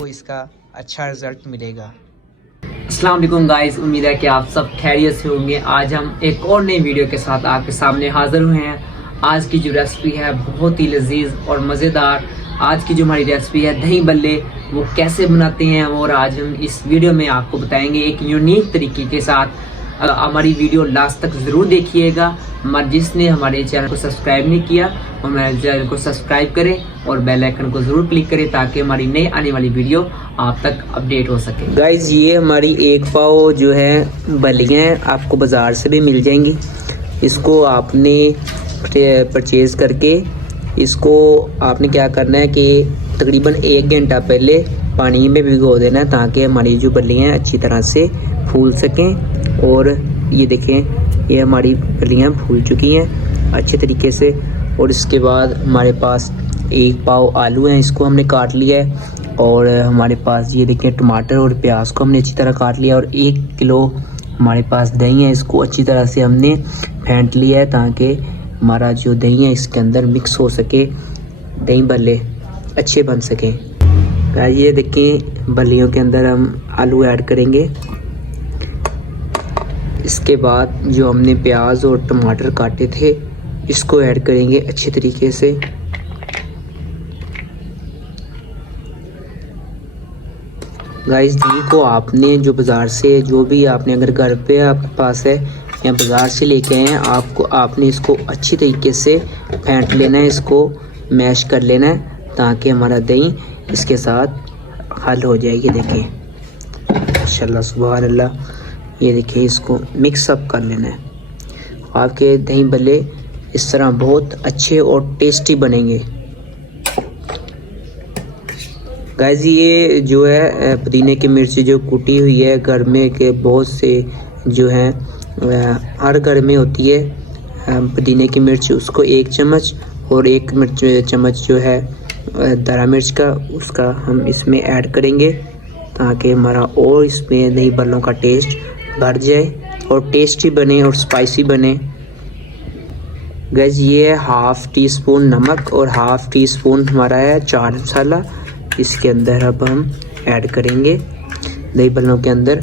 आपको इसका अच्छा रिजल्ट मिलेगा। अस्सलाम वालेकुम गाइस, उम्मीद है कि आप सब खैरियत से होंगे। आज हम एक और नई वीडियो के साथ आपके सामने हाजिर हुए हैं। आज की जो रेसिपी है बहुत ही लजीज और मज़ेदार। आज की जो हमारी रेसिपी है दही बल्ले, वो कैसे बनाते हैं और आज हम इस वीडियो में आपको बताएंगे एक यूनिक तरीके के साथ। हमारी वीडियो लास्ट तक ज़रूर देखिएगा। जिसने हमारे चैनल को सब्सक्राइब नहीं किया वो हमारे चैनल को सब्सक्राइब करें और बेल आइकन को ज़रूर क्लिक करें ताकि हमारी नई आने वाली वीडियो आप तक अपडेट हो सके। गाइस, ये हमारी 1 पाव जो है बल्लियाँ आपको बाज़ार से भी मिल जाएंगी। इसको आपने परचेज़ करके इसको आपने क्या करना है कि तकरीबन 1 घंटा पहले पानी में भिगो देना है ताकि हमारी जो बल्लियाँ अच्छी तरह से फूल सकें। और ये देखें, ये हमारी बल्लियाँ फूल चुकी हैं अच्छे तरीके से। और इसके बाद हमारे पास 1 पाव आलू हैं, इसको हमने काट लिया है। और हमारे पास ये देखें टमाटर और प्याज को हमने अच्छी तरह काट लिया। और 1 किलो हमारे पास दही है, इसको अच्छी तरह से हमने फेंट लिया है ताकि हमारा जो दही है इसके अंदर मिक्स हो सके, दही बल्ले अच्छे बन सकें। ये देखें, बल्लियों के अंदर हम आलू ऐड करेंगे। इसके बाद जो हमने प्याज और टमाटर काटे थे इसको ऐड करेंगे अच्छे तरीके से। गाइस, घी को आपने जो बाज़ार से जो भी आपने अगर घर पे आपके पास है या बाज़ार से लेके आए हैं आपने इसको अच्छी तरीके से फेंट लेना है, इसको मैश कर लेना है ताकि हमारा दही इसके साथ हल हो जाए। ये देखें, माशाल्लाह सुभान अल्लाह। ये देखिए, इसको मिक्स अप कर लेना है। आपके दही बल्ले इस तरह बहुत अच्छे और टेस्टी बनेंगे। गाइस, ये जो है पुदीने की मिर्ची जो कुटी हुई है, घर में के बहुत से जो हैं हर घर में होती है पुदीने की मिर्च, उसको 1 चम्मच और 1 चम्मच जो है दरा मिर्च का उसका हम इसमें ऐड करेंगे ताकि हमारा और इसमें दही बल्लों का टेस्ट बढ़ जाए और टेस्टी बने और स्पाइसी बने। गाइस, ये है 1/2 टीस्पून नमक और 1/2 टीस्पून हमारा है चाट मसाला। इसके अंदर अब हम ऐड करेंगे दही बल्लों के अंदर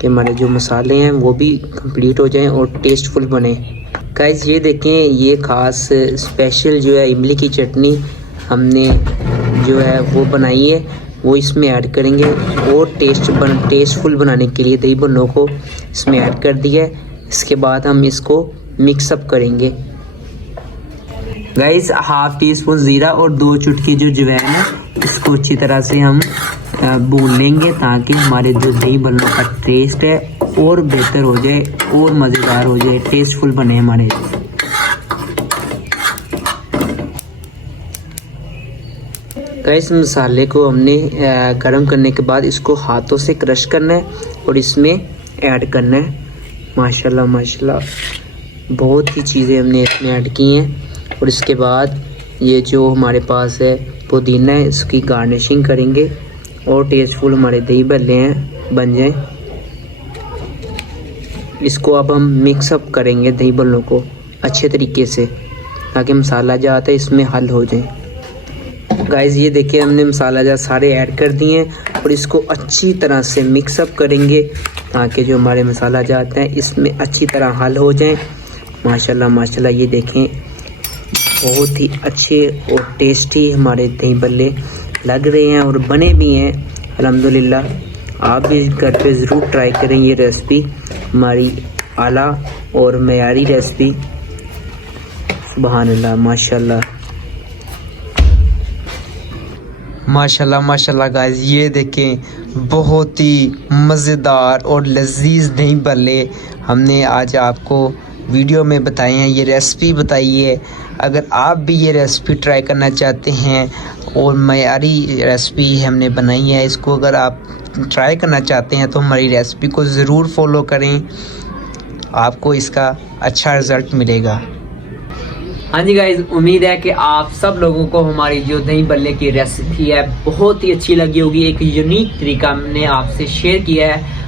कि हमारे जो मसाले हैं वो भी कंप्लीट हो जाएं और टेस्टफुल बने। गाइस, ये देखें, ये ख़ास स्पेशल जो है इमली की चटनी हमने जो है वो बनाई है, वो इसमें ऐड करेंगे और टेस्टफुल बनाने के लिए दही बल्लों को इसमें ऐड कर दिया है। इसके बाद हम इसको मिक्स अप करेंगे। गाइस, 1/2 टीस्पून ज़ीरा और 2 चुटकी जो अजवाइन है इसको अच्छी तरह से हम भून लेंगे ताकि हमारे जो दही बल्लों का टेस्ट है और बेहतर हो जाए और मज़ेदार हो जाए, टेस्टफुल बने हमारे। गाइस, मसाले को हमने गरम करने के बाद इसको हाथों से क्रश करना है और इसमें ऐड करना है। माशाल्लाह माशाल्लाह बहुत ही चीज़ें हमने इसमें ऐड की हैं। और इसके बाद ये जो हमारे पास है पुदीना है, इसकी गार्निशिंग करेंगे और टेस्टफुल हमारे दही बल्ले हैं बन जाएं। इसको अब हम मिक्स अप करेंगे दही बल्लों को अच्छे तरीके से ताकि मसाला जो आता है इसमें हल हो जाए। गाइस, ये देखिए, हमने मसाला जा सारे ऐड कर दिए हैं और इसको अच्छी तरह से मिक्स अप करेंगे ताकि जो हमारे मसाला जाते हैं इसमें अच्छी तरह हल हो जाएं। माशाल्लाह माशाल्लाह, ये देखें, बहुत ही अच्छे और टेस्टी हमारे दही बल्ले लग रहे हैं और बने भी हैं अल्हम्दुलिल्लाह। आप भी घर पे ज़रूर ट्राई करें ये रेसिपी, हमारी आला और मयारी रेसिपी। सुभान अल्लाह, माशाल्लाह माशाल्लाह माशाल्लाह। गाइस, ये देखें, बहुत ही मज़ेदार और लजीज दही बल्ले हमने आज आपको वीडियो में बताए हैं, ये रेसिपी बताई है। अगर आप भी ये रेसिपी ट्राई करना चाहते हैं और मयारी रेसिपी हमने बनाई है, इसको अगर आप ट्राई करना चाहते हैं तो हमारी रेसिपी को ज़रूर फॉलो करें, आपको इसका अच्छा रिज़ल्ट मिलेगा। हाँ जी गाइज, उम्मीद है कि आप सब लोगों को हमारी जो दही बल्ले की रेसिपी है बहुत ही अच्छी लगी होगी। एक यूनिक तरीका हमने आपसे शेयर किया है।